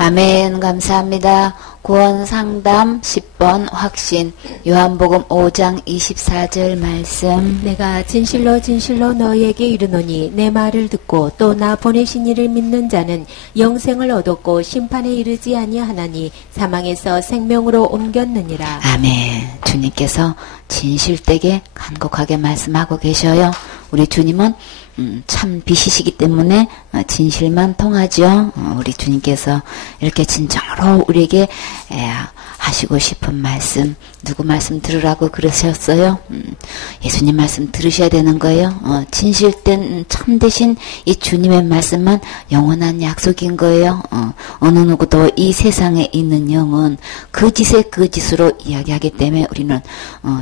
아멘. 감사합니다. 구원상담 10번 확신 요한복음 5장 24절 말씀. 내가 진실로 진실로 너희에게 이르노니 내 말을 듣고 또 나 보내신 이를 믿는 자는 영생을 얻었고 심판에 이르지 아니하나니 사망에서 생명으로 옮겼느니라. 아멘. 주님께서 진실되게 간곡하게 말씀하고 계셔요. 우리 주님은 참 빛이시기 때문에 진실만 통하죠. 우리 주님께서 이렇게 진정으로 우리에게 하시고 싶은 말씀, 누구 말씀 들으라고 그러셨어요? 예수님 말씀 들으셔야 되는 거예요. 진실된 참되신 이 주님의 말씀만 영원한 약속인 거예요. 어느 누구도 이 세상에 있는 영은 거짓의 거짓으로 이야기하기 때문에 우리는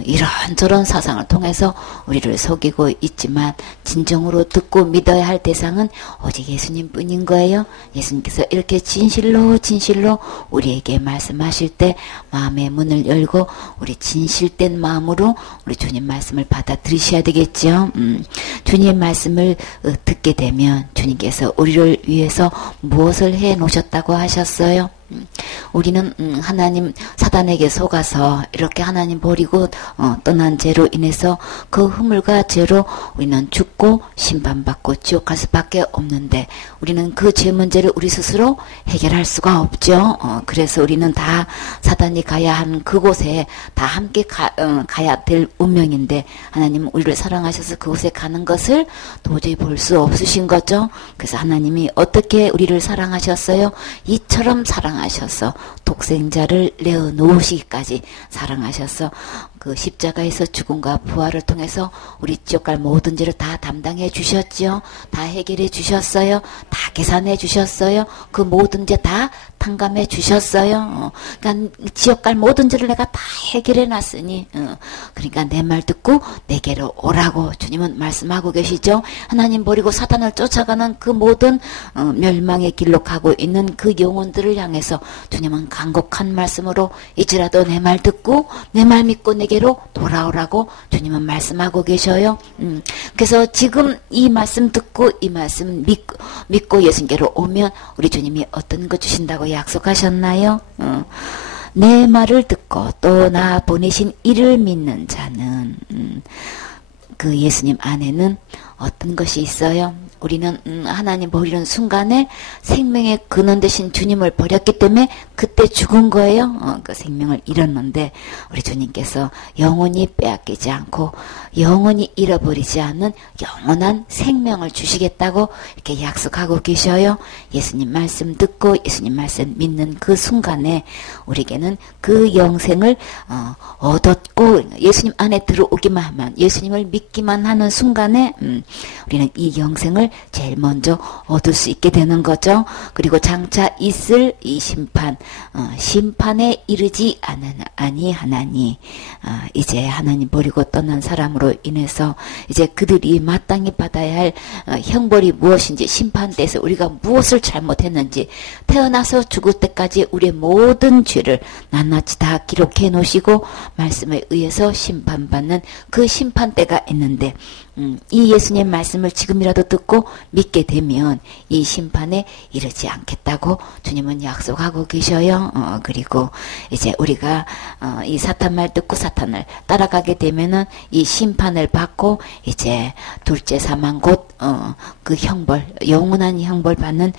이런저런 사상을 통해서 우리를 속이고 있지만 진정으로 듣고 믿어야 할 대상은 오직 예수님 뿐인 거예요. 예수님께서 이렇게 진실로 진실로 우리에게 말씀하실 때 마음의 문을 열고 우리 진실된 마음으로 우리 주님 말씀을 받아들이셔야 되겠죠. 주님 말씀을 듣게 되면 주님께서 우리를 위해서 무엇을 해 놓으셨다고 하셨어요? 우리는 하나님 사단에게 속아서 이렇게 하나님 버리고 떠난 죄로 인해서 그 허물과 죄로 우리는 죽고 심판받고 지옥 갈 수밖에 없는데 우리는 그 죄 문제를 우리 스스로 해결할 수가 없죠. 그래서 우리는 다 사단이 가야 한 그곳에 다 함께 가야 될 운명인데 하나님은 우리를 사랑하셔서 그곳에 가는 것을 도저히 볼 수 없으신 거죠. 그래서 하나님이 어떻게 우리를 사랑하셨어요? 이처럼 사랑하셔서 독생자를 내어 놓으시기까지 사랑하셔서 그 십자가에서 죽음과 부활을 통해서 우리 지옥 갈 모든 죄를 다 담당해 주셨지요. 다 해결해 주셨어요. 다 계산해 주셨어요. 그 모든 죄 다 탕감해 주셨어요. 그러니까 지옥 갈 모든 죄를 내가 다 해결해 놨으니 그러니까 내 말 듣고 내게로 오라고 주님은 말씀하고 계시죠. 하나님 버리고 사탄을 쫓아가는 그 모든 멸망의 길로 가고 있는 그 영혼들을 향해서 주님은 간곡한 말씀으로 이제라도 내 말 듣고 내 말 믿고 내게로 돌아오라고 주님은 말씀하고 계셔요. 그래서 지금 이 말씀 듣고 이 말씀 믿고 예수님께로 오면 우리 주님이 어떤 것 주신다고 약속하셨나요? 내 말을 듣고 또 나 보내신 이를 믿는 자는 그 예수님 안에는 어떤 것이 있어요? 우리는 하나님 버리는 순간에 생명의 근원 되신 주님을 버렸기 때문에 그때 죽은 거예요. 그 생명을 잃었는데 우리 주님께서 영원히 빼앗기지 않고 영원히 잃어버리지 않는 영원한 생명을 주시겠다고 이렇게 약속하고 계셔요. 예수님 말씀 듣고 예수님 말씀 믿는 그 순간에 우리에게는 그 영생을 얻었고 예수님 안에 들어오기만 하면 예수님을 믿기만 하는 순간에 우리는 이 영생을 제일 먼저 얻을 수 있게 되는 거죠. 그리고 장차 있을 이 심판에 이르지 아니하나니 이제 하나님 버리고 떠난 사람으로 인해서 이제 그들이 마땅히 받아야 할 형벌이 무엇인지 심판대에서 우리가 무엇을 잘못했는지 태어나서 죽을 때까지 우리의 모든 죄를 낱낱이 다 기록해 놓으시고 말씀에 의해서 심판받는 그 심판대가 있는데 이 예수님 말씀을 지금이라도 듣고 믿게 되면 이 심판에 이르지 않겠다고 주님은 약속하고 계셔요. 그리고 이제 우리가 이 사탄 말 듣고 사탄을 따라가게 되면은 이 심판을 받고 이제 둘째 사망 곧 그 형벌 영원한 형벌 받는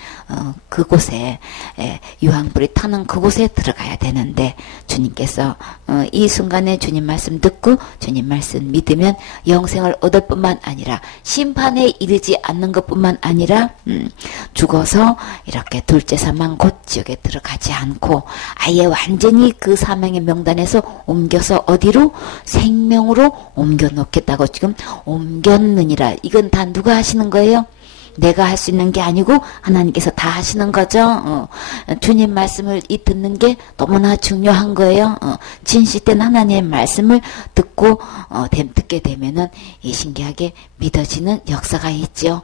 그곳에 유황불이 타는 그곳에 들어가야 되는데 주님께서 이 순간에 주님 말씀 듣고 주님 말씀 믿으면 영생을 얻을 뿐만 아니라 심판에 이르지 않는 것뿐만 아니라 죽어서 이렇게 둘째 사망 곧 지옥에 들어가지 않고 아예 완전히 그 사망의 명단에서 옮겨서 어디로? 생명으로 옮겨 놓겠다고 지금 옮겼느니라. 이건 다 누가 하시는 거예요? 내가 할 수 있는 게 아니고 하나님께서 다 하시는 거죠. 주님 말씀을 듣는 게 너무나 중요한 거예요. 진실된 하나님의 말씀을 듣고 듣게 되면은 이 신기하게 믿어지는 역사가 있죠.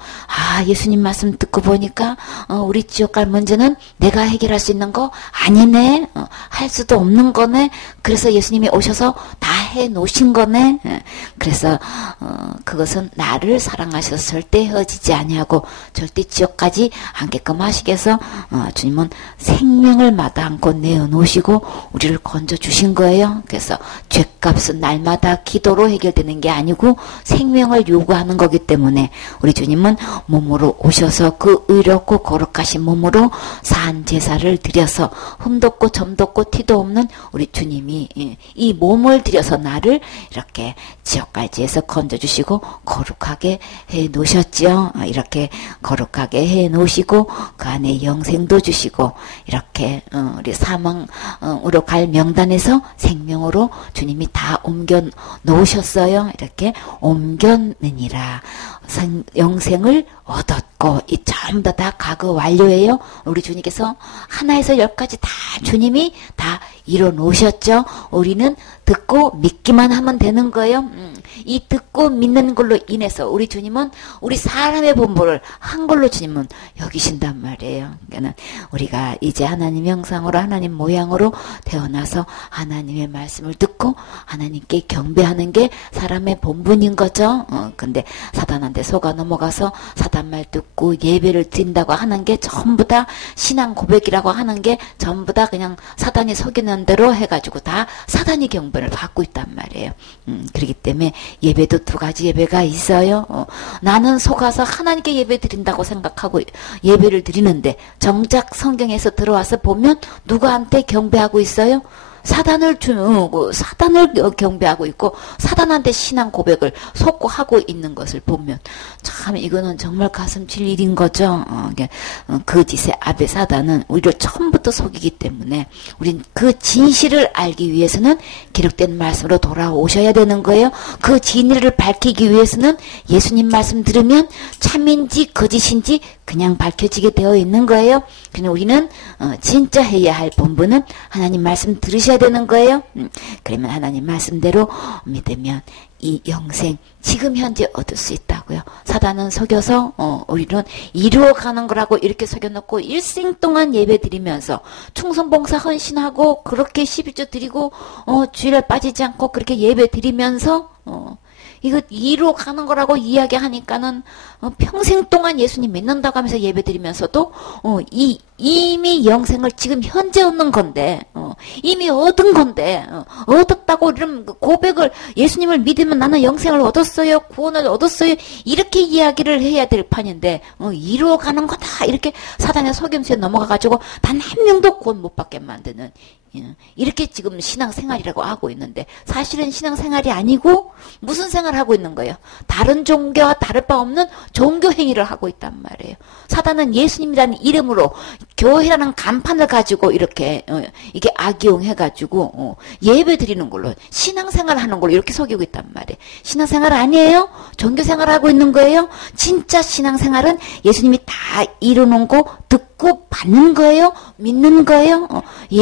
예수님 말씀 듣고 보니까 우리 지옥 갈 문제는 내가 해결할 수 있는 거 아니네. 할 수도 없는 거네. 그래서 예수님이 오셔서 다 해 놓으신 거네. 그래서 그것은 나를 사랑하셔서 절대 헤어지지 아니하고 절대 지옥까지 않게끔 하시겠어. 주님은 생명을 마다 않고 내어 놓으시고 우리를 건져 주신 거예요. 그래서 죄값은 날마다 기도로 해결되는 게 아니고 생명을 요구하는 거기 때문에 우리 주님은 몸으로 오셔서 그 의롭고 거룩하신 몸으로 산 제사를 드려서 흠도 없고 점도 없고 티도 없는 우리 주님이 이 몸을 들여서 나를 이렇게 지옥까지에서 건져주시고 거룩하게 해 놓으셨지요. 이렇게 거룩하게 해 놓으시고 그 안에 영생도 주시고 이렇게 우리 사망으로 갈 명단에서 생명으로 주님이 다 옮겨 놓으셨어요. 이렇게 옮겼느니라. 영생을 얻었고 이 전부 다 과거 완료예요. 우리 주님께서 하나에서 열까지 다 주님이 다 이뤄 놓으셨죠. 우리는 듣고 믿기만 하면 되는 거예요. 이 듣고 믿는 걸로 인해서 우리 주님은 우리 사람의 본보를 한 걸로 주님은 여기신단 말이에요. 그러니까 우리가 이제 하나님 형상으로 하나님 모양으로 태어나서 하나님의 말씀을 듣고 하나님께 경배하는 게 사람의 본분인 거죠. 근데 사단한테 속아 넘어가서 사단 말 듣고 예배를 드린다고 하는 게 전부 다 신앙 고백이라고 하는 게 전부 다 그냥 사단이 속이는 대로 해가지고 다 사단이 경배를 받고 있단 말이에요. 그렇기 때문에 예배도 두 가지 예배가 있어요. 나는 속아서 하나님께 예배 드린다고 생각하고 예배를 드리는데 정작 성경에서 들어와서 보면 누구한테 경배하고 있어요? 사단을 경배하고 있고 사단한테 신앙 고백을 속고 하고 있는 것을 보면 참 이거는 정말 가슴칠 일인 거죠. 그 짓의 아베 사단은 우리를 처음부터 속이기 때문에 우린 그 진실을 알기 위해서는 기록된 말씀으로 돌아오셔야 되는 거예요. 그 진리를 밝히기 위해서는 예수님 말씀 들으면 참인지 거짓인지 그냥 밝혀지게 되어 있는 거예요. 그러나 우리는 진짜 해야 할 본분은 하나님 말씀 들으셔야 되는 거예요. 그러면 하나님 말씀대로 믿으면 이 영생 지금 현재 얻을 수 있다고요. 사단은 속여서 우리는 이루어가는 거라고 이렇게 속여놓고 일생 동안 예배 드리면서 충성봉사 헌신하고 그렇게 11조 드리고 주일에 빠지지 않고 그렇게 예배 드리면서 이거 이루어가는 거라고 이야기하니까는 평생 동안 예수님 믿는다고 하면서 예배드리면서도 이미 영생을 지금 현재 얻는 건데 이미 얻은 건데 얻었다고 이런 고백을 예수님을 믿으면 나는 영생을 얻었어요. 구원을 얻었어요. 이렇게 이야기를 해야 될 판인데 이루어가는 거다 이렇게 사단의 속임수에 넘어가가지고 단 한 명도 구원 못 받게 만드는 이렇게 지금 신앙생활이라고 하고 있는데 사실은 신앙생활이 아니고 무슨 생활을 하고 있는 거예요? 다른 종교와 다를 바 없는 종교 행위를 하고 있단 말이에요. 사단은 예수님이라는 이름으로 교회라는 간판을 가지고 이렇게 이게 악용해가지고 예배 드리는 걸로 신앙생활 하는 걸로 이렇게 속이고 있단 말이에요. 신앙생활 아니에요? 종교생활 하고 있는 거예요? 진짜 신앙생활은 예수님이 다 이루는 거 듣고 받는 거예요? 믿는 거예요?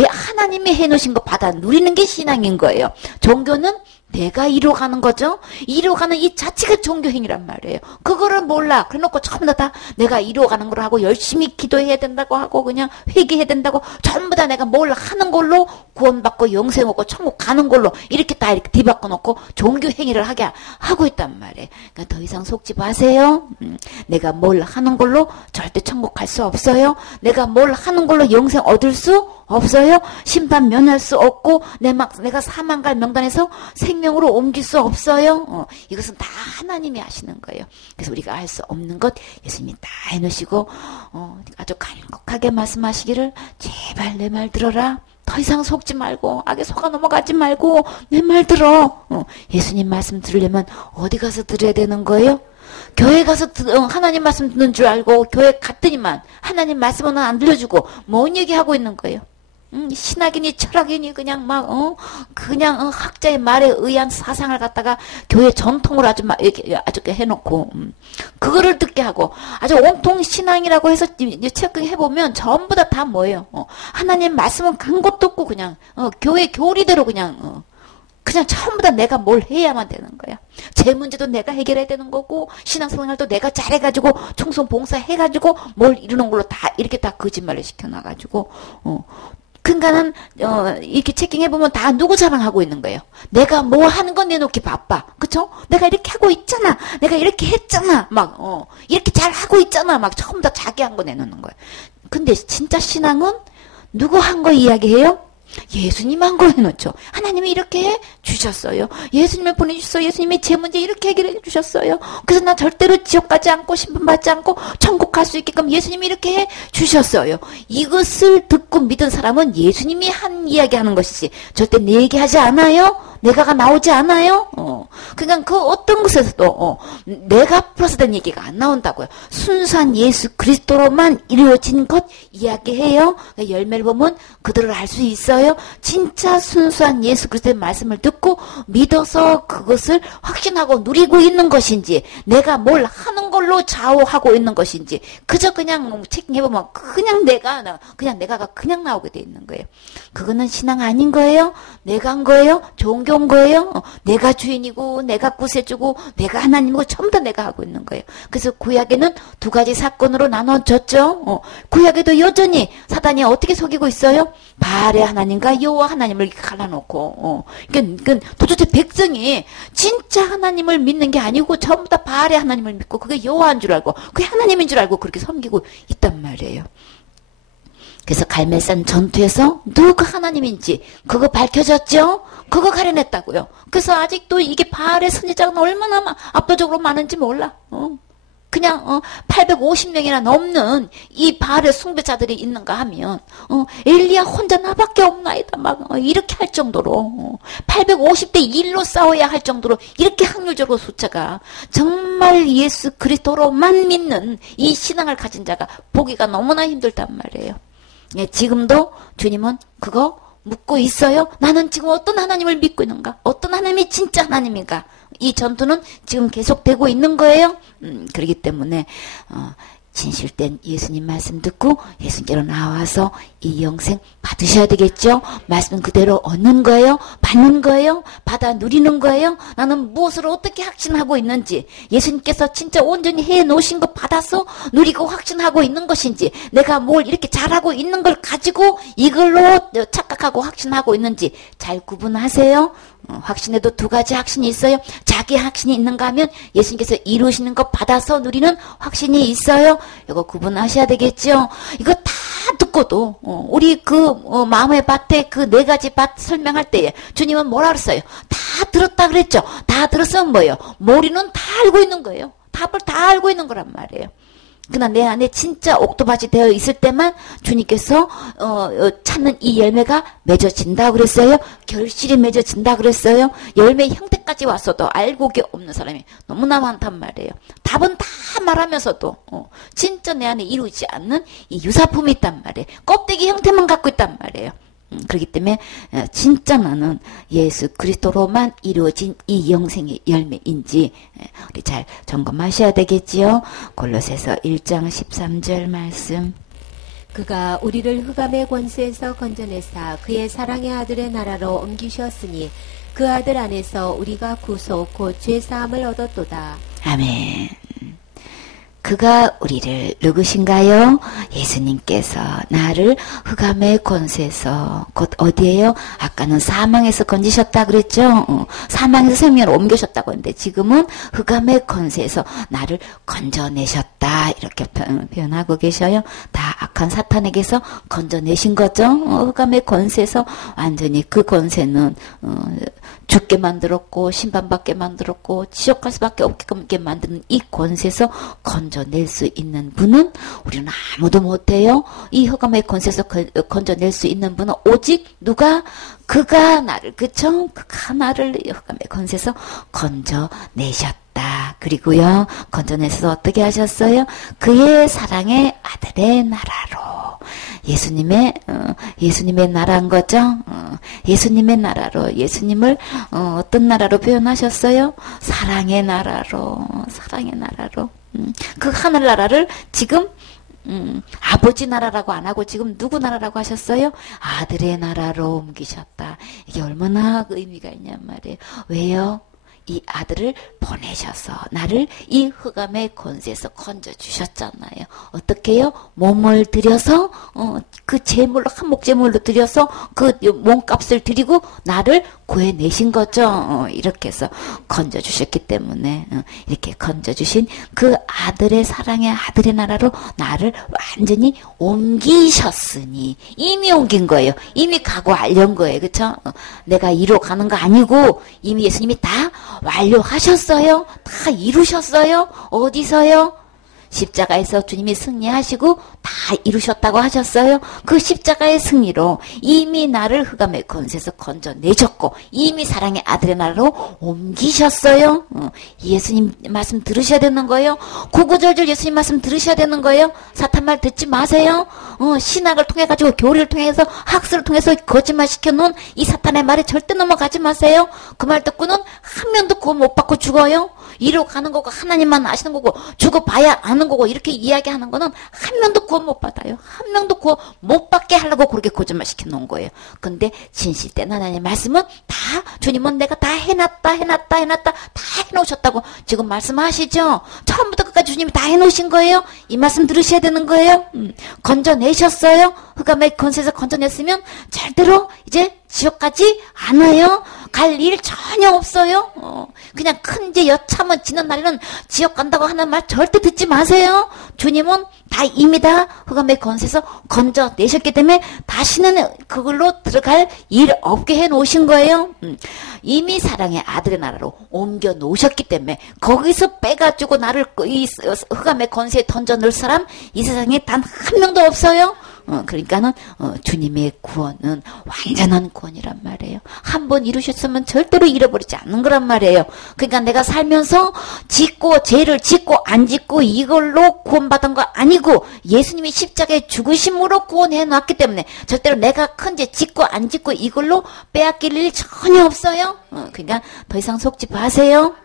하나님이 해놓으신 거 받아 누리는 게 신앙인 거예요. 종교는 내가 이루어가는 거죠. 이루어가는 이 자체가 종교행위란 말이에요. 그거를 몰라. 그래놓고 전부 다 내가 이루어가는 걸 하고 열심히 기도해야 된다고 하고 그냥 회개해야 된다고 전부 다 내가 뭘 하는 걸로 구원받고 영생 얻고 천국 가는 걸로 이렇게 다 이렇게 뒤바꿔 놓고 종교행위를 하게 하고 있단 말이에요. 그러니까 더 이상 속지 마세요. 내가 뭘 하는 걸로 절대 천국 갈 수 없어요. 내가 뭘 하는 걸로 영생 얻을 수 없어요. 심판 면할 수 없고 내가 사망 갈 명단에서 생명으로 옮길 수 없어요. 이것은 다 하나님이 하시는 거예요. 그래서 우리가 할 수 없는 것 예수님이 다 해놓으시고 아주 간곡하게 말씀하시기를 제발 내 말 들어라. 더 이상 속지 말고 악에 속아 넘어가지 말고 내 말 들어. 예수님 말씀 들으려면 어디 가서 들어야 되는 거예요? 교회 가서 하나님 말씀 듣는 줄 알고 교회 갔더니만 하나님 말씀은 안 들려주고 뭔 얘기하고 있는 거예요? 신학인이 철학인이 그냥 그냥 학자의 말에 의한 사상을 갖다가 교회 전통으로 아주 막 이렇게 해놓고 그거를 듣게 하고 아주 온통 신앙이라고 해서 체크해보면 전부 다 뭐예요? 하나님 말씀은 간 것도 없고 그냥 교회 교리대로 그냥 전부 다 내가 뭘 해야만 되는 거야. 제 문제도 내가 해결해야 되는 거고 신앙생활도 내가 잘해가지고 충성 봉사해가지고 뭘 이루는 걸로 다 이렇게 다 거짓말을 시켜놔가지고 그러니까는 이렇게 체킹해보면 다 누구 자랑하고 있는 거예요. 내가 뭐 하는 건 내놓기 바빠. 그쵸? 내가 이렇게 하고 있잖아. 내가 이렇게 했잖아. 막 이렇게 잘 하고 있잖아. 막 전부 다 자기 한 거 내놓는 거예요. 근데 진짜 신앙은 누구 한 거 이야기해요? 예수님 한 거 해놓죠. 하나님이 이렇게 해 주셨어요. 예수님을 보내주셨어요. 예수님이 제 문제 이렇게 해결해 주셨어요. 그래서 나 절대로 지옥 가지 않고 심판받지 않고 천국 갈 수 있게끔 예수님이 이렇게 해 주셨어요. 이것을 듣고 믿은 사람은 예수님이 한 이야기 하는 것이지 절대 내 얘기하지 않아요. 내가가 나오지 않아요. 그러니까 그 어떤 것에서도 내가 플러스된 얘기가 안 나온다고요. 순수한 예수 그리스도로만 이루어진 것 이야기해요. 그러니까 열매를 보면 그들을 알 수 있어요. 진짜 순수한 예수 그리스도의 말씀을 듣고 믿어서 그것을 확신하고 누리고 있는 것인지 내가 뭘 하는 걸로 좌우하고 있는 것인지 그저 그냥 체킹해보면 그냥 내가가 그냥 나오게 돼 있는 거예요. 그거는 신앙 아닌 거예요. 내가 한 거예요. 좋은 게 온 거예요. 내가 주인이고 내가 구세주고 내가 하나님이고 전부 다 내가 하고 있는 거예요. 그래서 구약에는 두 가지 사건으로 나눠졌죠. 구약에도 여전히 사단이 어떻게 속이고 있어요? 바알의 하나님과 여호와 하나님을 이렇게 갈라놓고 그러니까 도대체 백성이 진짜 하나님을 믿는 게 아니고 전부 다 바알의 하나님을 믿고 그게 여호와인 줄 알고 그게 하나님인 줄 알고 그렇게 섬기고 있단 말이에요. 그래서 갈멜산 전투에서 누가 하나님인지 그거 밝혀졌죠? 그거 가려냈다고요. 그래서 아직도 이게 바알의 선지자가 얼마나 압도적으로 많은지 몰라. 그냥 850명이나 넘는 이 바알의 숭배자들이 있는가 하면 엘리야 혼자 나밖에 없나이다 막 이렇게 할 정도로 850대 1로 싸워야 할 정도로 이렇게 확률적으로 숫자가 정말 예수 그리스도로만 믿는 이 신앙을 가진 자가 보기가 너무나 힘들단 말이에요. 예, 지금도 주님은 그거 묻고 있어요. 나는 지금 어떤 하나님을 믿고 있는가? 어떤 하나님이 진짜 하나님인가? 이 전투는 지금 계속되고 있는 거예요. 그렇기 때문에 진실된 예수님 말씀 듣고 예수님께로 나와서 이 영생 받으셔야 되겠죠. 말씀 그대로 얻는 거예요. 받는 거예요. 받아 누리는 거예요. 나는 무엇을 어떻게 확신하고 있는지 예수님께서 진짜 온전히 해놓으신 거 받아서 누리고 확신하고 있는 것인지 내가 뭘 이렇게 잘하고 있는 걸 가지고 이걸로 착각하고 확신하고 있는지 잘 구분하세요. 확신에도 두 가지 확신이 있어요. 자기 확신이 있는가 하면 예수님께서 이루시는 것 받아서 누리는 확신이 있어요. 이거 구분하셔야 되겠죠. 이거 다 듣고도 우리 그 마음의 밭에 그 네 가지 밭 설명할 때에 주님은 뭐라 그랬어요? 다 들었다 그랬죠. 다 들었으면 뭐예요? 머리는 다 알고 있는 거예요. 답을 다 알고 있는 거란 말이에요. 그러나 내 안에 진짜 옥토밭이 되어 있을 때만 주님께서 찾는 이 열매가 맺어진다 그랬어요. 결실이 맺어진다 그랬어요. 열매 형태까지 왔어도 알고 게 없는 사람이 너무나 많단 말이에요. 답은 다 말하면서도 진짜 내 안에 이루지 않는 이 유사품이 있단 말이에요. 껍데기 형태만 갖고 있단 말이에요. 그렇기 때문에 진짜 나는 예수 그리스도로만 이루어진 이 영생의 열매인지 우리 잘 점검하셔야 되겠지요. 골로새서 1장 13절 말씀. 그가 우리를 흑암의 권세에서 건져내사 그의 사랑의 아들의 나라로 옮기셨으니 그 아들 안에서 우리가 구속 곧 죄사함을 얻었도다. 아멘. 그가 우리를 누구신가요? 예수님께서 나를 흑암의 권세에서 곧 어디에요? 아까는 사망에서 건지셨다 그랬죠? 사망에서 생명으로 옮기셨다고 했는데 지금은 흑암의 권세에서 나를 건져내셨다 이렇게 표현하고 계셔요. 다 악한 사탄에게서 건져내신 거죠. 흑암의 권세에서 완전히 그 권세는 죽게 만들었고 심판받게 만들었고 지옥 갈 수밖에 없게 만드는 이 권세에서 건져낼 수 있는 분은 우리는 아무도 못해요. 이 흑암의 권세에서 건져낼 수 있는 분은 오직 누가? 그가 나를, 그쵸? 그가 나를 흑암의 권세에서 건져내셨다. 그리고요 건져내서 어떻게 하셨어요? 그의 사랑의 아들의 나라로. 예수님의 나라인 거죠. 예수님의 나라로 예수님을 어떤 나라로 표현하셨어요? 사랑의 나라로. 그 하늘나라를 지금 아버지 나라라고 안 하고 지금 누구 나라라고 하셨어요? 아들의 나라로 옮기셨다. 이게 얼마나 의미가 있냔 말이에요. 왜요? 이 아들을 보내셔서 나를 이 흑암의 권세에서 건져주셨잖아요. 어떻게요? 몸을 들여서 그 제물로 한몫 제물로 들여서 그 몸값을 드리고 나를 구해내신 거죠. 이렇게 해서 건져주셨기 때문에 이렇게 건져주신 그 아들의 사랑의 아들의 나라로 나를 완전히 옮기셨으니 이미 옮긴 거예요. 이미 가고 완료한 거예요. 그쵸? 내가 이루어 가는 거 아니고 이미 예수님이 다 완료하셨어요. 다 이루셨어요. 어디서요? 십자가에서 주님이 승리하시고 다 이루셨다고 하셨어요. 그 십자가의 승리로 이미 나를 흑암의 권세에서 건져내셨고 이미 사랑의 아들의 나라로 옮기셨어요. 예수님 말씀 들으셔야 되는 거예요. 구구절절 예수님 말씀 들으셔야 되는 거예요. 사탄 말 듣지 마세요. 신학을 통해 가지고 교리를 통해서 학술을 통해서 거짓말 시켜놓은 이 사탄의 말에 절대 넘어가지 마세요. 그 말 듣고는 한 명도 구원 못 받고 죽어요. 이로 가는 거고 하나님만 아시는 거고 죽어봐야 아는 거고 이렇게 이야기하는 거는 한 명도 구원 못 받아요. 한 명도 구원 못 받게 하려고 그렇게 거짓말 시켜놓은 거예요. 근데 진실된 하나님의 말씀은 다 주님은 내가 다 해놨다 다 해놓으셨다고 지금 말씀하시죠. 처음부터 끝까지 주님이 다 해놓으신 거예요. 이 말씀 들으셔야 되는 거예요. 건져내셨어요. 흑암의 권세에서 건져냈으면 절대로 이제 지옥까지 안 와요. 갈 일 전혀 없어요. 그냥 큰 죄 여차면 지는 날에는 지옥 간다고 하는 말 절대 듣지 마세요. 주님은 다 이미 다 흑암의 권세에서 건져내셨기 때문에 다시는 그걸로 들어갈 일 없게 해놓으신 거예요. 이미 사랑의 아들의 나라로 옮겨 놓으셨기 때문에 거기서 빼가지고 나를 이 흑암의 권세에 던져 넣을 사람 이 세상에 단 한 명도 없어요. 그러니까는 주님의 구원은 완전한 구원이란 말이에요. 한 번 이루셨으면 절대로 잃어버리지 않는 거란 말이에요. 그러니까 내가 살면서 죄를 짓고 안 짓고 이걸로 구원받은 거 아니고 예수님이 십자가에 죽으심으로 구원해 놨기 때문에 절대로 내가 큰 죄 짓고 안 짓고 이걸로 빼앗길 일 전혀 없어요. 그러니까 더 이상 속지 마세요.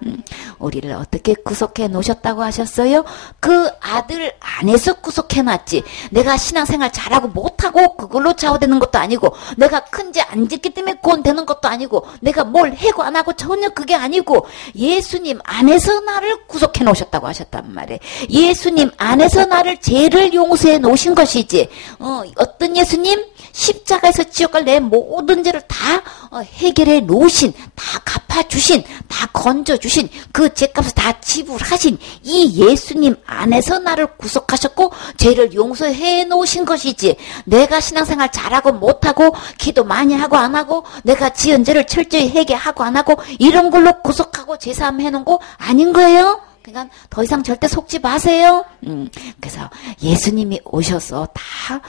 우리를 어떻게 구속해 놓으셨다고 하셨어요? 그 아들 안에서 구속해 놨지. 내가 신앙생활 잘하고 못하고 그걸로 좌우되는 것도 아니고 내가 큰 죄 안 짓기 때문에 구원되는 것도 아니고 내가 뭘 해고 안 하고 전혀 그게 아니고 예수님 안에서 나를 구속해 놓으셨다고 하셨단 말이에요. 예수님 안에서 나를 죄를 용서해 놓으신 것이지. 어떤 예수님? 십자가에서 지옥갈 내 모든 죄를 다 해결해 놓으신, 다 갚아주신, 다 건져주신, 그 죄값을 다 지불하신 이 예수님 안에서 나를 구속하셨고 죄를 용서해 놓으신 것이지. 내가 신앙생활 잘하고 못하고 기도 많이 하고 안 하고 내가 지은 죄를 철저히 해결하고 안 하고 이런 걸로 구속하고 제사함 해놓은 거 아닌 거예요. 그러니까 더 이상 절대 속지 마세요. 그래서 예수님이 오셔서 다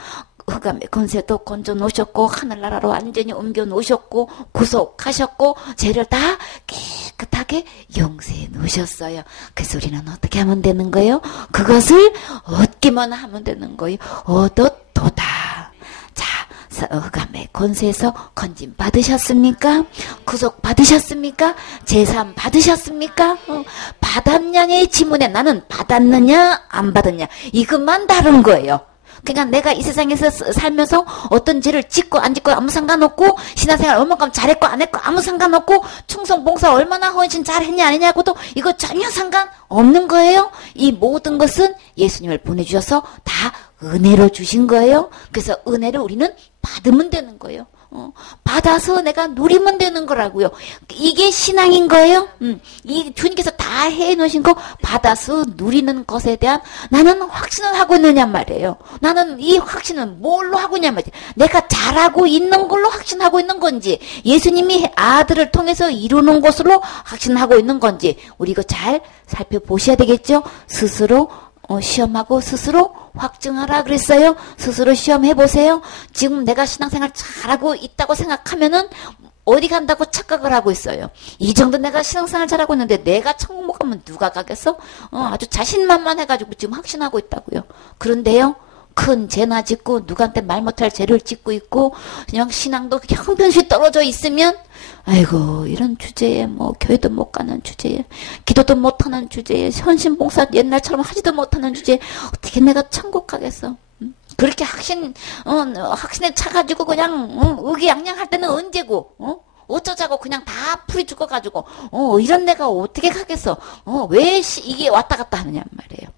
흑암의 권세도 건져 놓으셨고 하늘나라로 완전히 옮겨 놓으셨고 구속하셨고 죄를 다 깨끗하게 용서해 놓으셨어요. 그래서 우리는 어떻게 하면 되는 거예요? 그것을 얻기만 하면 되는 거예요. 얻었도다. 자, 흑암의 권세에서 건짐 받으셨습니까? 구속 받으셨습니까? 제삼 받으셨습니까? 받았냐의 지문에 나는 받았느냐 안 받았냐 이것만 다른 거예요. 그러니까 내가 이 세상에서 살면서 어떤 죄를 짓고 안 짓고 아무 상관없고 신앙생활 얼마큼 잘했고 안 했고 아무 상관없고 충성 봉사 얼마나 헌신 잘했냐 안 했냐고도 이거 전혀 상관없는 거예요. 이 모든 것은 예수님을 보내주셔서 다 은혜로 주신 거예요. 그래서 은혜를 우리는 받으면 되는 거예요. 받아서 내가 누리면 되는 거라고요. 이게 신앙인 거예요. 이 주님께서 다 해놓으신 거 받아서 누리는 것에 대한 나는 확신을 하고 있느냐 말이에요. 나는 이 확신은 뭘로 하고 있냐 말이에요. 내가 잘하고 있는 걸로 확신하고 있는 건지 예수님이 아들을 통해서 이루는 것으로 확신하고 있는 건지 우리 이거 잘 살펴보셔야 되겠죠. 스스로 시험하고 스스로 확증하라 그랬어요. 스스로 시험해보세요. 지금 내가 신앙생활 잘하고 있다고 생각하면은 어디 간다고 착각을 하고 있어요. 이 정도 내가 신앙생활 잘하고 있는데 내가 천국 못 가면 누가 가겠어? 아주 자신만만해가지고 지금 확신하고 있다고요. 그런데요. 큰 죄나 짓고 누구한테 말 못할 죄를 짓고 있고 그냥 신앙도 형편없이 떨어져 있으면 아이고 이런 주제에 뭐 교회도 못 가는 주제에 기도도 못하는 주제에 헌신봉사 옛날처럼 하지도 못하는 주제에 어떻게 내가 천국 가겠어? 그렇게 확신에 차가지고 그냥 의기양양할 때는 언제고? 어쩌자고 그냥 다 풀이 죽어가지고 이런 내가 어떻게 가겠어. 왜 이게 왔다 갔다 하느냐 말이에요.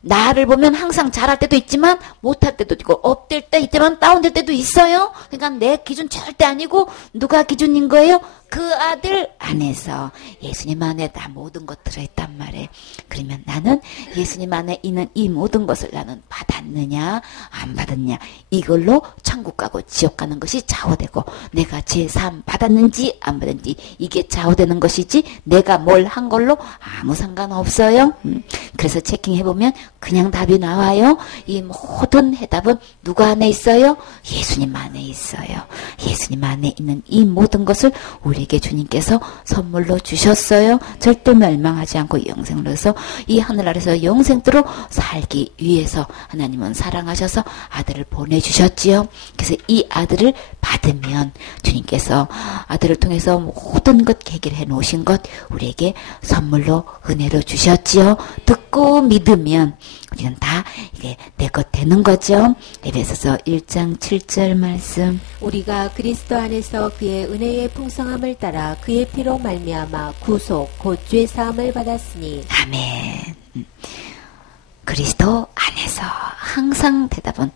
나를 보면 항상 잘할 때도 있지만 못할 때도 있고 업될 때 있지만 다운될 때도 있어요. 그러니까 내 기준 절대 아니고 누가 기준인 거예요? 그 아들 안에서 예수님 안에 다 모든 것 들어있단 말이에요. 그러면 나는 예수님 안에 있는 이 모든 것을 나는 받았느냐 안 받았냐 이걸로 천국 가고 지옥 가는 것이 좌우되고 내가 제3 받았는지 안 받았는지 이게 좌우되는 것이지 내가 뭘 한 걸로 아무 상관없어요. 그래서 체킹해보면 그냥 답이 나와요. 이 모든 해답은 누구 안에 있어요? 예수님 안에 있어요. 예수님 안에 있는 이 모든 것을 우리에게 주님께서 선물로 주셨어요. 절대 멸망하지 않고 영생으로 해서 이 하늘 아래서 영생토록 살기 위해서 하나님은 사랑하셔서 아들을 보내주셨지요. 그래서 이 아들을 받으면 주님께서 아들을 통해서 모든 것 해결해 놓으신 것 우리에게 선물로 은혜로 주셨지요. 듣고 믿으면 우리는 다 이게 내 것 되는 거죠. 에베소서 1장 7절 말씀. 우리가 그리스도 안에서 그의 은혜의 풍성함을 따라 그의 피로 말미암아 구속 곧 죄 사함을 받았으니. 아멘. 그리스도 안에서 항상 대답은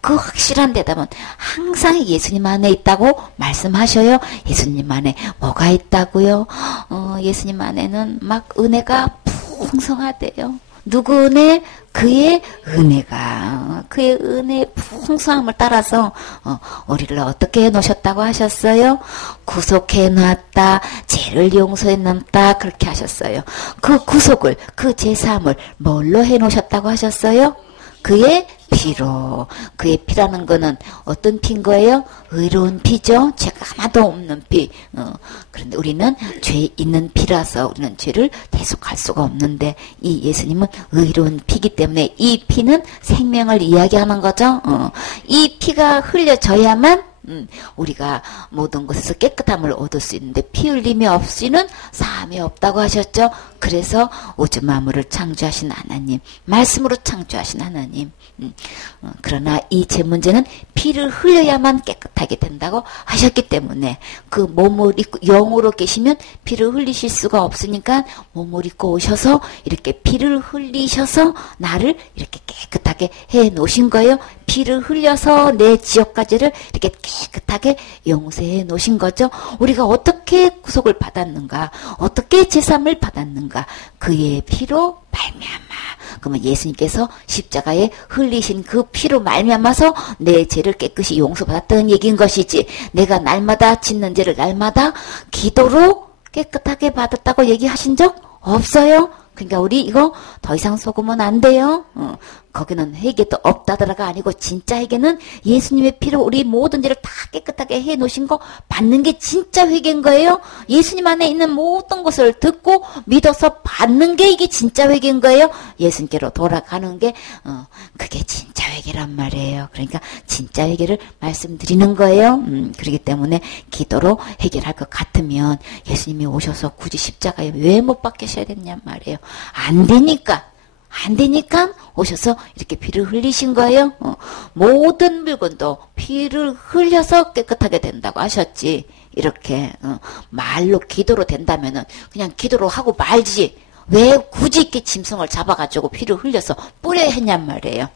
그 확실한 대답은 항상 예수님 안에 있다고 말씀하셔요. 예수님 안에 뭐가 있다고요? 예수님 안에는 막 은혜가 풍성하대요. 누구 은혜? 그의 은혜가 그의 은혜의 풍성함을 따라서 우리를 어떻게 해놓으셨다고 하셨어요? 구속해 놨다, 죄를 용서해 놨다 그렇게 하셨어요. 그 구속을 그 제사함을 뭘로 해놓으셨다고 하셨어요? 그의 피로. 그의 피라는 거는 어떤 피인 거예요? 의로운 피죠. 죄가 하나도 없는 피. 그런데 우리는 죄 있는 피라서 우리는 죄를 대속할 수가 없는데 이 예수님은 의로운 피기 때문에 이 피는 생명을 이야기하는 거죠. 이 피가 흘려져야만 우리가 모든 것에서 깨끗함을 얻을 수 있는데 피 흘림이 없이는 사함이 없다고 하셨죠. 그래서 우주 만물을 창조하신 하나님, 말씀으로 창조하신 하나님. 그러나 이 제 문제는 피를 흘려야만 깨끗하게 된다고 하셨기 때문에 그 몸을 입고 영으로 계시면 피를 흘리실 수가 없으니까 몸을 입고 오셔서 이렇게 피를 흘리셔서 나를 이렇게 깨끗하게 해 놓으신 거예요. 피를 흘려서 내 지옥까지를 이렇게 깨끗하게 용서해 놓으신 거죠. 우리가 어떻게 구속을 받았는가, 어떻게 제삼을 받았는가, 그의 피로 말미암아. 그러면 예수님께서 십자가에 흘리신 그 피로 말미암아서 내 죄를 깨끗이 용서받았다는 얘기인 것이지, 내가 날마다 짓는 죄를 날마다 기도로 깨끗하게 받았다고 얘기하신 적 없어요. 그러니까 우리 이거 더 이상 속으면 안 돼요. 거기는 회개도 없다더라가 아니고 진짜 회개는 예수님의 피로 우리 모든 죄를 다 깨끗하게 해놓으신 거 받는 게 진짜 회개인 거예요. 예수님 안에 있는 모든 것을 듣고 믿어서 받는 게 이게 진짜 회개인 거예요. 예수님께로 돌아가는 게 그게 진짜 회개란 말이에요. 그러니까 진짜 회개를 말씀드리는 거예요. 그렇기 때문에 기도로 해결할 것 같으면 예수님이 오셔서 굳이 십자가에 왜 못 박히셔야 됐냔 말이에요. 안 되니까 오셔서 이렇게 피를 흘리신 거예요. 모든 물건도 피를 흘려서 깨끗하게 된다고 하셨지. 이렇게 말로 기도로 된다면은 그냥 기도로 하고 말지. 왜 굳이 이렇게 짐승을 잡아가지고 피를 흘려서 뿌려야 했냔 말이에요.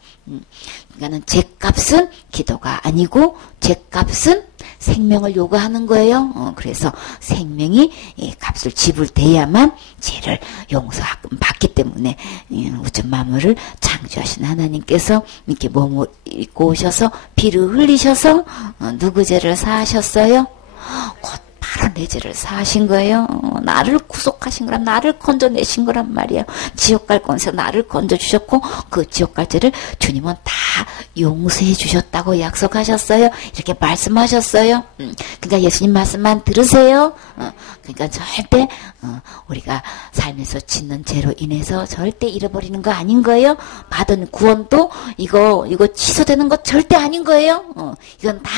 그러니까는 죄값은 기도가 아니고 죄값은 생명을 요구하는 거예요. 그래서 생명이 값을 지불돼야만 죄를 용서받기 때문에 우주 만물을 창조하신 하나님께서 이렇게 몸을 입고 오셔서 피를 흘리셔서 누구 죄를 사하셨어요? 곧 바로 내 죄를 사하신 거예요. 나를 구속하신 거란, 나를 건져내신 거란 말이에요. 지옥 갈 건에서 나를 건져주셨고 그 지옥 갈 죄를 주님은 다 용서해 주셨다고 약속하셨어요. 이렇게 말씀하셨어요. 그러니까 예수님 말씀만 들으세요. 그러니까 절대 우리가 살면서 짓는 죄로 인해서 절대 잃어버리는 거 아닌 거예요. 받은 구원도 이거 취소되는 거 절대 아닌 거예요. 이건 다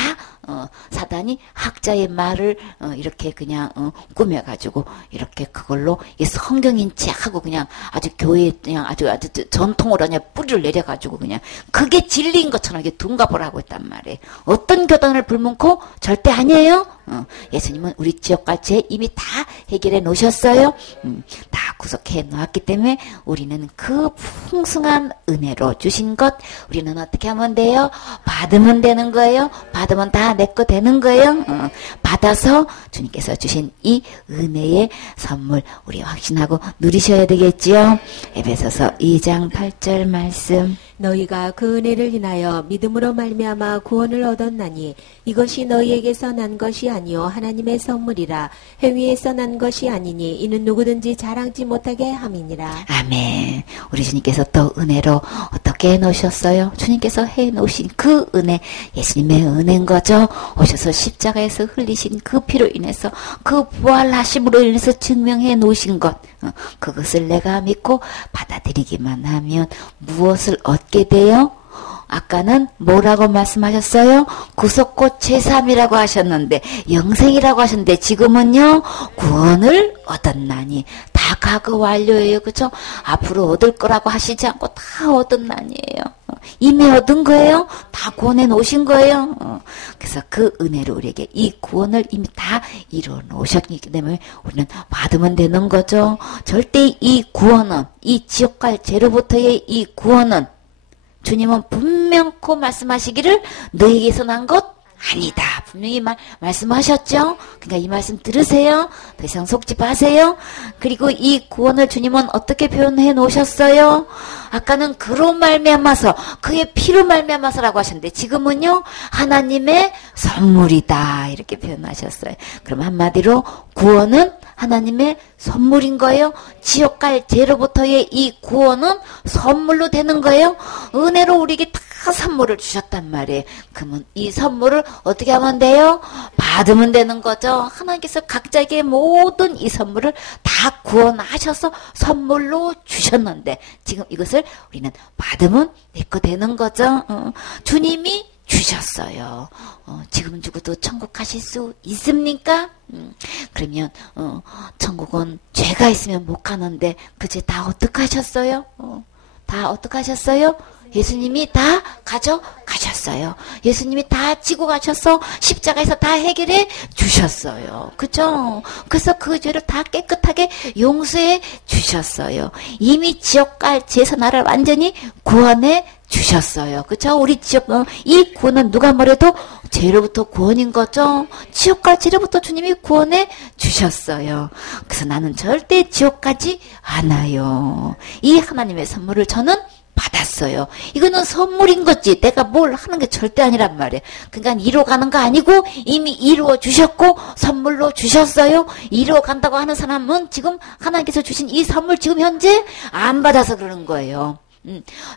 사단이 학자의 말을 이렇게 그냥 꾸며가지고 이렇게 그걸로 이 성경인지 하고 그냥 아주 교회 그냥 아주 전통으로 그냥 뿌리를 내려가지고 그냥 그게 진리인 것처럼 이렇게 둔갑을 하고 있단 말이에요. 어떤 교단을 불문코 절대 아니에요. 예수님은 우리 지역갈채 이미 다 해결해 놓으셨어요. 다 구속해 놓았기 때문에 우리는 그 풍성한 은혜로 주신 것 우리는 어떻게 하면 돼요? 받으면 되는 거예요. 받으면 다 내 거 되는 거예요. 받아서 주님께서 주신 이 은혜의 선물 우리 확신하고 누리셔야 되겠지요. 에베소서 2장 8절 말씀. 너희가 그 은혜를 인하여 믿음으로 말미암아 구원을 얻었나니 이것이 너희에게서 난 것이 아니요 하나님의 선물이라 행위에서 난 것이 아니니 이는 누구든지 자랑지 못하게 함이니라. 아멘. 우리 주님께서 또 은혜로 어떻게 해놓으셨어요? 주님께서 해놓으신 그 은혜, 예수님의 은혜인 거죠. 오셔서 십자가에서 흘리신 그 피로 인해서 그 부활하심으로 인해서 증명해 놓으신 것, 그것을 내가 믿고 받아들이기만 하면 무엇을 얻게 돼요? 아까는 뭐라고 말씀하셨어요? 구속곧 제3이라고 하셨는데 영생이라고 하셨는데 지금은요 구원을 얻었나니 다 과거 완료예요. 그죠? 앞으로 얻을 거라고 하시지 않고 다 얻었나니예요. 이미 얻은 거예요. 다 구원해 놓으신 거예요. 그래서 그 은혜로 우리에게 이 구원을 이미 다 이루어 놓으셨기 때문에 우리는 받으면 되는 거죠. 절대 이 구원은 이 지옥갈 죄로부터의 이 구원은 주님은 분명코 말씀하시기를 너에게서 난 것 아니다. 분명히 말씀하셨죠. 그러니까 이 말씀 들으세요. 더 이상 속지 마세요. 그리고 이 구원을 주님은 어떻게 표현해 놓으셨어요? 아까는 그로 말미암아서 그의 피로 말미암아서라고 하셨는데 지금은요 하나님의 선물이다 이렇게 표현하셨어요. 그럼 한마디로 구원은 하나님의 선물인 거예요. 지옥갈 죄로부터의 이 구원은 선물로 되는 거예요. 은혜로 우리에게 다 선물을 주셨단 말이에요. 그러면 이 선물을 어떻게 하면 돼요? 받으면 되는 거죠. 하나님께서 각자에게 모든 이 선물을 다 구원하셔서 선물로 주셨는데 지금 이것을 우리는 받으면 내 거 되는 거죠. 주님이 주셨어요. 지금 주고도 천국 가실 수 있습니까? 그러면 천국은 죄가 있으면 못 가는데 그 죄 다 어떡하셨어요? 다 어떡하셨어요? 예수님이 다 가져가셨어요. 예수님이 다 지고 가셔서 십자가에서 다 해결해 주셨어요. 그죠? 그래서 그 죄를 다 깨끗하게 용서해 주셨어요. 이미 지옥 갈 죄에서 나를 완전히 구원해 주셨어요. 그쵸? 우리 이 구원은 누가 뭐래도 죄로부터 구원인 거죠? 지옥 갈 죄로부터 주님이 구원해 주셨어요. 그래서 나는 절대 지옥 가지 않아요. 이 하나님의 선물을 저는 받았어요. 이거는 선물인 거지. 내가 뭘 하는 게 절대 아니란 말이에요. 그러니까 이루어 가는 거 아니고 이미 이루어 주셨고 선물로 주셨어요. 이루어 간다고 하는 사람은 지금 하나님께서 주신 이 선물 지금 현재 안 받아서 그러는 거예요.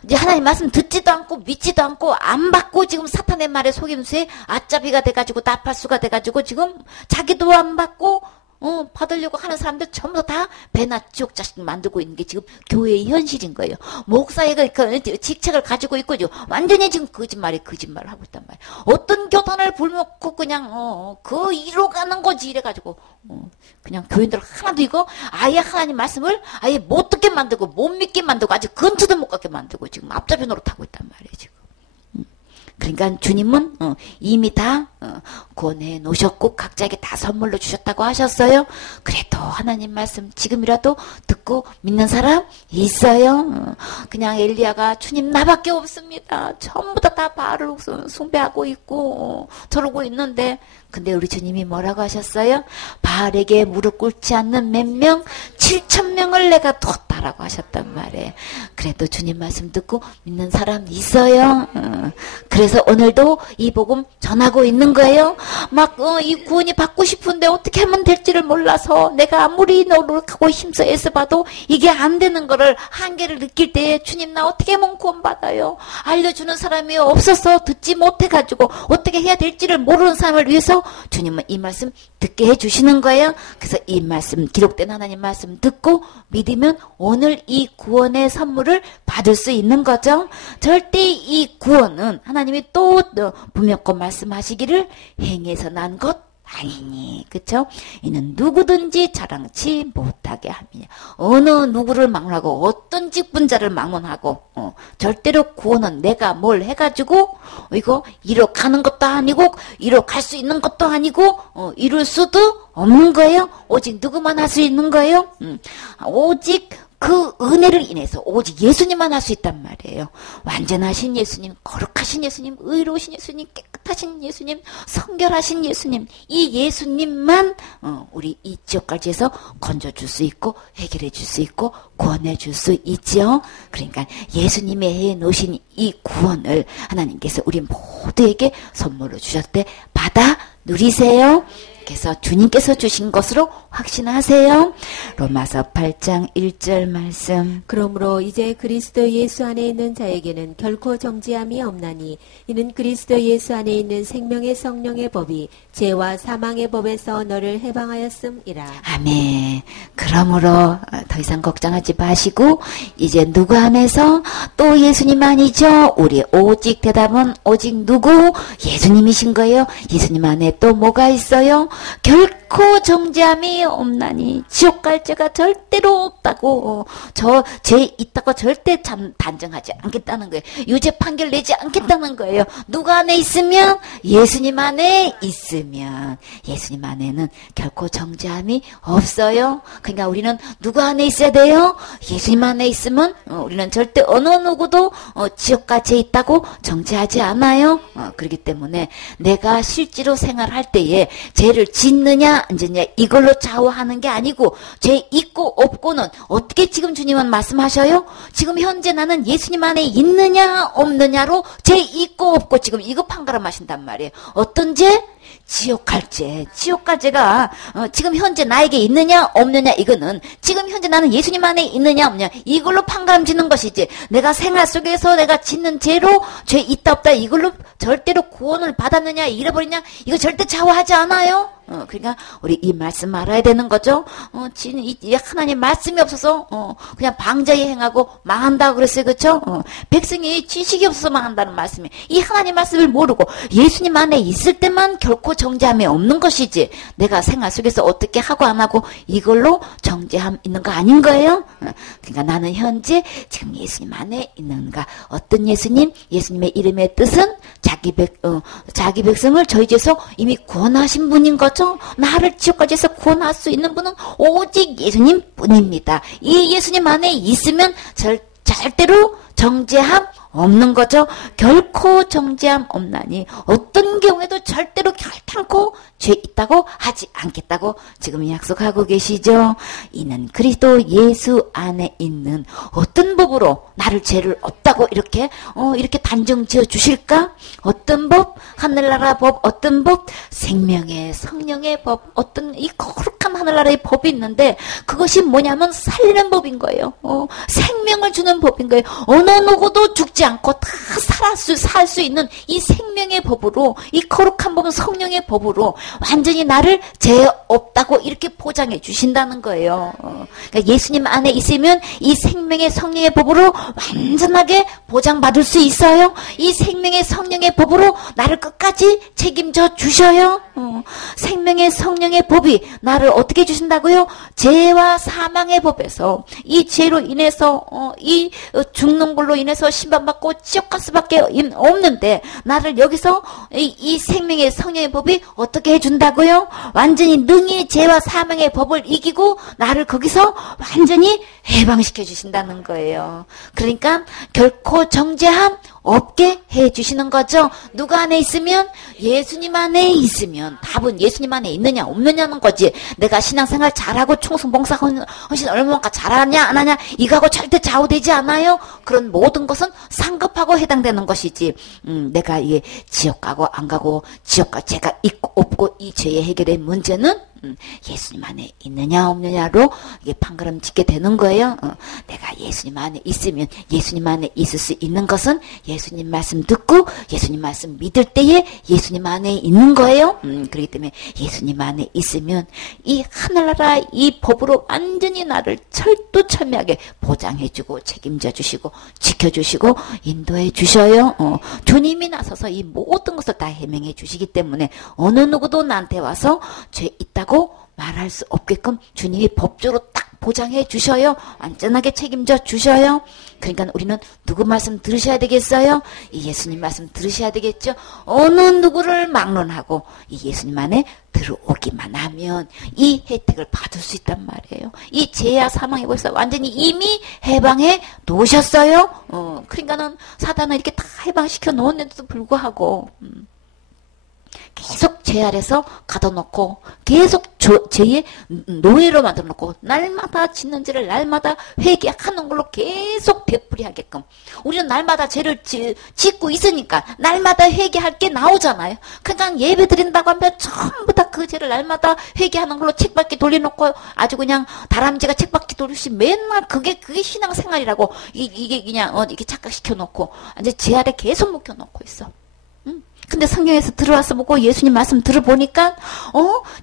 이제 하나님 말씀 듣지도 않고 믿지도 않고 안 받고 지금 사탄의 말에 속임수에 아짜비가 돼가지고 나팔수가 돼가지고 지금 자기도 안 받고 받으려고 하는 사람들 전부 다 배나 지옥 자식 만들고 있는 게 지금 교회의 현실인 거예요. 목사의 그 직책을 가지고 있고 완전히 지금 거짓말을 하고 있단 말이에요. 어떤 교단을 불먹고 그냥 그 이로 가는 거지 이래가지고 그냥 교인들 하나도 이거 아예 하나님 말씀을 아예 못 듣게 만들고 못 믿게 만들고 아직 근처도 못 가게 만들고 지금 앞잡이 노릇하고 있단 말이에요 지금. 그러니까 주님은 이미 다 구원해 놓으셨고 각자에게 다 선물로 주셨다고 하셨어요. 그래도 하나님 말씀 지금이라도 듣고 믿는 사람 있어요. 그냥 엘리야가 주님 나밖에 없습니다. 전부 다 바알을 숭배하고 있고 저러고 있는데 근데 우리 주님이 뭐라고 하셨어요? 바알에게 무릎 꿇지 않는 몇 명? 7,000명을 내가 뒀다라고 하셨단 말이에요. 그래도 주님 말씀 듣고 믿는 사람 있어요. 그래서 오늘도 이 복음 전하고 있는 거예요. 막 이 구원이 받고 싶은데 어떻게 하면 될지를 몰라서 내가 아무리 노력하고 힘써 애써봐도 이게 안 되는 거를 한계를 느낄 때 주님 나 어떻게 하면 구원받아요? 알려주는 사람이 없어서 듣지 못해가지고 어떻게 해야 될지를 모르는 사람을 위해서 주님은 이 말씀 듣게 해주시는 거예요. 그래서 이 말씀 기록된 하나님 말씀 듣고 믿으면 오늘 이 구원의 선물을 받을 수 있는 거죠. 절대 이 구원은 하나님이 또 분명히 말씀하시기를 행해서 난 것 아니니, 그쵸? 이는 누구든지 자랑치 못하게 함이냐. 어느 누구를 막론하고 어떤 직분자를 막론하고 절대로 구원은 내가 뭘 해가지고 이거 이로 가는 것도 아니고 이로 갈 수 있는 것도 아니고 이룰 수도 없는 거예요. 오직 누구만 할 수 있는 거예요. 오직 그 은혜를 인해서 오직 예수님만 할 수 있단 말이에요. 완전하신 예수님, 거룩하신 예수님, 의로우신 예수님, 깨끗하신 예수님, 성결하신 예수님, 이 예수님만 우리 이 지옥까지에서 건져줄 수 있고 해결해 줄 수 있고 구원해 줄 수 있죠. 그러니까 예수님의 해놓으신 이 구원을 하나님께서 우리 모두에게 선물로 주셨대. 받아 누리세요. 그래서 주님께서 주신 것으로 확신하세요. 로마서 8장 1절 말씀. 그러므로 이제 그리스도 예수 안에 있는 자에게는 결코 정죄함이 없나니 이는 그리스도 예수 안에 있는 생명의 성령의 법이 죄와 사망의 법에서 너를 해방하였음이라. 아멘. 그러므로 더 이상 걱정하지 마시고 이제 누구 안에서 또 예수님 아니죠. 우리 오직 대답은 오직 누구? 예수님이신 거예요. 예수님 안에 또 뭐가 있어요? 결코 정죄함이 없나니 지옥 갈 죄가 절대로 없다고 저 죄 있다고 절대 단정하지 않겠다는 거예요. 유죄 판결 내지 않겠다는 거예요. 누구 안에 있으면? 예수님 안에 있으면 예수님 안에는 결코 정죄함이 없어요. 그러니까 우리는 누구 안에 있어야 돼요? 예수님 안에 있으면 우리는 절대 어느 누구도 지옥 갈 죄 있다고 정죄하지 않아요. 그렇기 때문에 내가 실제로 생활할 때에 죄를 짓느냐 안 짓느냐 이걸로 좌우하는 게 아니고 죄 있고 없고는 어떻게 지금 주님은 말씀하셔요? 지금 현재 나는 예수님 안에 있느냐 없느냐로 죄 있고 없고 지금 이거 판가름하신단 말이에요. 어떤 죄? 지옥 갈 죄. 지옥 갈 죄가 지금 현재 나에게 있느냐 없느냐 이거는 지금 현재 나는 예수님 안에 있느냐 없느냐 이걸로 판가름 짓는 것이지 내가 생활 속에서 내가 짓는 죄로 죄 있다 없다 이걸로 절대로 구원을 받았느냐 잃어버리냐 이거 절대 좌우하지 않아요. 그러니까 우리 이 말씀 알아야 되는 거죠. 이 하나님 말씀이 없어서 그냥 방자히 행하고 망한다고 그랬어요. 그렇죠? 백성이 지식이 없어서 망한다는 말씀이 이 하나님 말씀을 모르고 예수님 안에 있을 때만 결코 정죄함이 없는 것이지 내가 생활 속에서 어떻게 하고 안 하고 이걸로 정죄함 있는 거 아닌 거예요. 그러니까 나는 현재 지금 예수님 안에 있는가. 어떤 예수님? 예수님의 이름의 뜻은 자기 백성을 저희 죄에서 이미 구원하신 분인 거죠. 나를 지옥까지에서 구원할 수 있는 분은 오직 예수님 뿐입니다. 이 예수님 안에 있으면 절대로 정죄함 없는 거죠. 결코 정죄함 없나니 어떤 경우에도 절대로 결단코 죄 있다고 하지 않겠다고 지금 약속하고 계시죠. 이는 그리스도 예수 안에 있는 어떤 법으로 나를 죄를 없다고 이렇게 단정 지어 주실까? 어떤 법? 하늘나라 법. 어떤 법? 생명의 성령의 법. 어떤 이 거룩한 하늘나라의 법이 있는데 그것이 뭐냐면 살리는 법인 거예요. 생명을 주는 법인 거예요. 어느 누구도 죽지 않고 다 살 수 있는 이 생명의 법으로 이 거룩한 법은 성령의 법으로 완전히 나를 죄 없다고 이렇게 보장해 주신다는 거예요. 그러니까 예수님 안에 있으면 이 생명의 성령의 법으로 완전하게 보장받을 수 있어요. 이 생명의 성령의 법으로 나를 끝까지 책임져 주셔요. 생명의 성령의 법이 나를 어떻게 주신다고요? 죄와 사망의 법에서 이 죄로 인해서 이 죽는 걸로 인해서 심판받고 지옥 갈 수밖에 없는데 나를 여기서 이 생명의 성령의 법이 어떻게 해준다고요? 완전히 능히 죄와 사망의 법을 이기고 나를 거기서 완전히 해방시켜 주신다는 거예요. 그러니까 결코 정죄함 없게 해주시는 거죠. 누가 안에 있으면? 예수님 안에 있으면 답은 예수님 안에 있느냐 없느냐는 거지. 내가 신앙생활 잘하고 충성봉사 헌신 얼마만큼 잘하냐 안 하냐 이거하고 절대 좌우되지 않아요. 그런 모든 것은 상급하고 해당되는 것이지. 내가 이게 지옥 가고 안 가고 지옥 가 죄가 있고 없고 이 죄의 해결의 문제는 예수님 안에 있느냐 없느냐로 이게 판가름 짓게 되는 거예요. 내가 예수님 안에 있으면 예수님 안에 있을 수 있는 것은 예수님 말씀 듣고 예수님 말씀 믿을 때에 예수님 안에 있는 거예요. 그렇기 때문에 예수님 안에 있으면 이 하늘나라 이 법으로 완전히 나를 철두철미하게 보장해주고 책임져 주시고 지켜주시고 인도해 주셔요. 주님이 나서서 이 모든 것을 다 해명해 주시기 때문에 어느 누구도 나한테 와서 죄 있다고 말할 수 없게끔 주님이 법적으로 딱 보장해 주셔요. 안전하게 책임져 주셔요. 그러니까 우리는 누구 말씀 들으셔야 되겠어요? 이 예수님 말씀 들으셔야 되겠죠? 어느 누구를 막론하고 이 예수님 안에 들어오기만 하면 이 혜택을 받을 수 있단 말이에요. 이 죄와 사망의 벌써 완전히 이미 해방해 놓으셨어요. 그러니까는 사단은 이렇게 다 해방시켜 놓았는데도 불구하고 계속 죄 아래서 가둬놓고 계속 죄의 노예로 만들어놓고 날마다 짓는 죄를 날마다 회개하는 걸로 계속 되풀이하게끔 우리는 날마다 죄를 짓고 있으니까 날마다 회개할 게 나오잖아요. 그러니까 예배 드린다고 하면 전부 다 그 죄를 날마다 회개하는 걸로 책받기 돌려놓고 아주 그냥 다람쥐가 책받기 돌리시 맨날 그게 신앙생활이라고 이게 그냥 이렇게 착각시켜놓고 이제 죄 아래 계속 묵혀놓고 있어. 근데 성경에서 들어와서 보고 예수님 말씀 들어보니까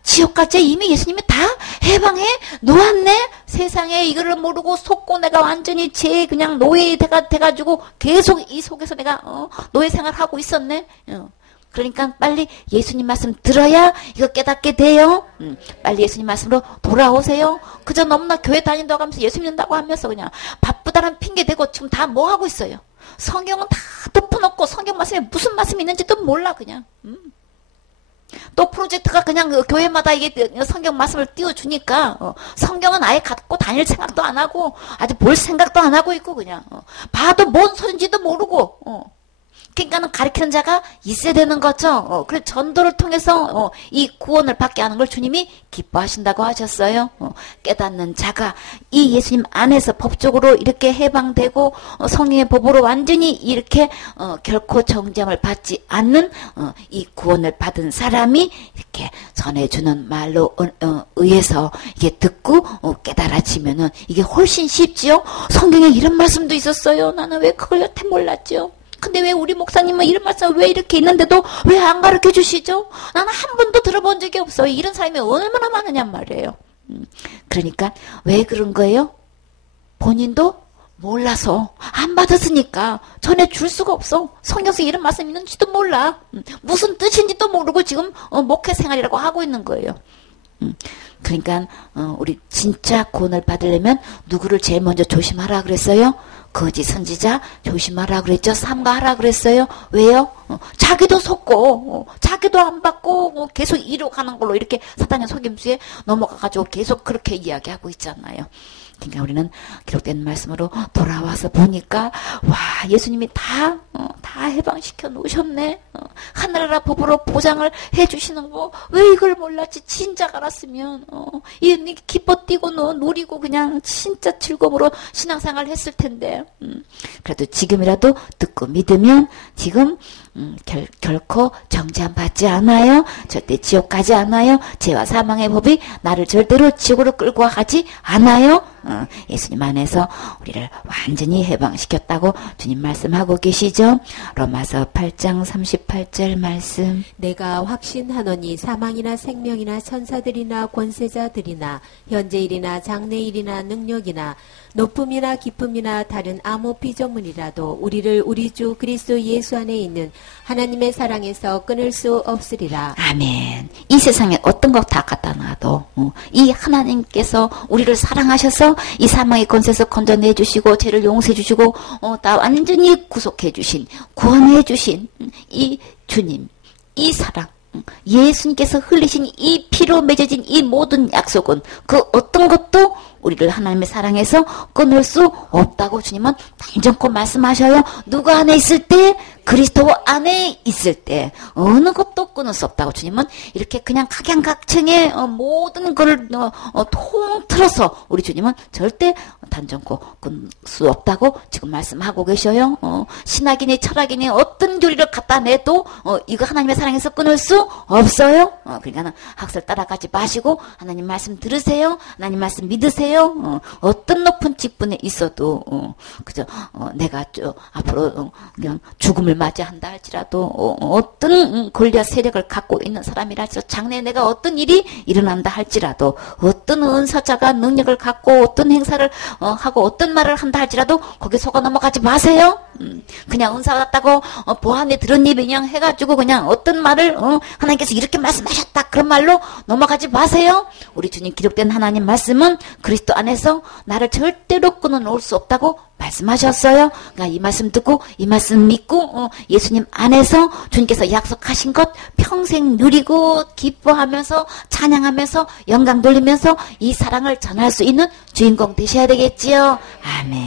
지옥까지 이미 예수님이 다 해방해 놓았네. 세상에 이거를 모르고 속고 내가 완전히 죄 그냥 노예가 돼가지고 계속 이 속에서 내가 노예 생활하고 있었네. 그러니까 빨리 예수님 말씀 들어야 이거 깨닫게 돼요. 빨리 예수님 말씀으로 돌아오세요. 그저 너무나 교회 다닌다고 하면서 예수 믿는다고 하면서 그냥 바쁘다는 핑계 대고 지금 다 뭐 하고 있어요. 성경은 다 덮어놓고 성경 말씀에 무슨 말씀이 있는지도 몰라 그냥. 또 프로젝트가 그냥 교회마다 이게 성경 말씀을 띄워주니까 성경은 아예 갖고 다닐 생각도 안 하고 아주 볼 생각도 안 하고 있고 그냥 봐도 뭔 소린지도 모르고 그러니까는 가르치는 자가 있어야 되는 거죠. 그래서 전도를 통해서 이 구원을 받게 하는 걸 주님이 기뻐하신다고 하셨어요. 깨닫는 자가 이 예수님 안에서 법적으로 이렇게 해방되고 성령의 법으로 완전히 이렇게 결코 정죄함을 받지 않는 이 구원을 받은 사람이 이렇게 전해주는 말로 의해서 이게 듣고 깨달아지면은 이게 훨씬 쉽지요. 성경에 이런 말씀도 있었어요. 나는 왜 그걸 여태 몰랐죠. 근데 왜 우리 목사님은 이런 말씀 왜 이렇게 있는데도 왜 안 가르쳐 주시죠? 나는 한 번도 들어본 적이 없어요. 이런 사람이 얼마나 많으냔 말이에요. 그러니까 왜 그런 거예요? 본인도 몰라서 안 받았으니까 전해줄 수가 없어. 성경에 이런 말씀 있는지도 몰라. 무슨 뜻인지도 모르고 지금 목회 생활이라고 하고 있는 거예요. 그러니까 우리 진짜 구원을 받으려면 누구를 제일 먼저 조심하라 그랬어요? 거짓 선지자 조심하라 그랬죠. 삼가하라 그랬어요. 왜요? 자기도 속고 자기도 안 받고 계속 이뤄가는 걸로 이렇게 사단의 속임수에 넘어가가지고 계속 그렇게 이야기하고 있잖아요. 그러니까 우리는 기록된 말씀으로 돌아와서 보니까 와 예수님이 다 해방시켜 놓으셨네. 하늘나라 법으로 보장을 해주시는 거 왜 이걸 몰랐지. 진작 알았으면 이 기뻐 뛰고 누리고 그냥 진짜 즐거움으로 신앙생활 했을 텐데. 그래도 지금이라도 듣고 믿으면 지금 결코 정죄함 받지 않아요. 절대 지옥 가지 않아요. 죄와 사망의 법이 나를 절대로 지옥으로 끌고 가지 않아요. 예수님 안에서 우리를 완전히 해방시켰다고 주님 말씀하고 계시죠. 로마서 8장 38절 말씀. 내가 확신하노니 사망이나 생명이나 천사들이나 권세자들이나 현재일이나 장래일이나 능력이나 높음이나 깊음이나 다른 아무 피조물이라도 우리를 우리 주 그리스도 예수 안에 있는 하나님의 사랑에서 끊을 수 없으리라. 아멘. 이 세상에 어떤 것 다 갖다 놔도 이 하나님께서 우리를 사랑하셔서 이 사망의 권세에서 건져내 주시고 죄를 용서해 주시고 다 완전히 구속해 주신 구원해 주신 이 주님 이 사랑 예수님께서 흘리신 이 피로 맺어진 이 모든 약속은 그 어떤 것도 우리를 하나님의 사랑에서 끊을 수 없다고 주님은 단정코 말씀하셔요. 누구 안에 있을 때? 그리스도 안에 있을 때 어느 것도 끊을 수 없다고 주님은 이렇게 그냥 각양각층의 모든 걸 통틀어서 우리 주님은 절대 단정코 끊을 수 없다고 지금 말씀하고 계셔요. 신학이니 철학이니 어떤 교리를 갖다 내도 이거 하나님의 사랑에서 끊을 수 없어요. 그러니까 학설 따라가지 마시고 하나님 말씀 들으세요. 하나님 말씀 믿으세요. 어떤 높은 직분에 있어도 그저 내가 앞으로 그냥 죽음을 맞이한다 할지라도 어떤 골리앗 세력을 갖고 있는 사람이라 할지라도 장래에 내가 어떤 일이 일어난다 할지라도 어떤 은사자가 능력을 갖고 어떤 행사를 하고 어떤 말을 한다 할지라도 거기 속아 넘어가지 마세요. 그냥 은사 같다고 보안에 들은 입 그냥 해가지고 그냥 어떤 말을 하나님께서 이렇게 말씀하셨다 그런 말로 넘어가지 마세요. 우리 주님 기록된 하나님 말씀은 그리스도 안에서 나를 절대로 끊어놓을 수 없다고 말씀하셨어요. 그러니까 이 말씀 듣고 이 말씀 믿고 예수님 안에서 주님께서 약속하신 것 평생 누리고 기뻐하면서 찬양하면서 영광 돌리면서 이 사랑을 전할 수 있는 주인공 되셔야 되겠지요. 아멘.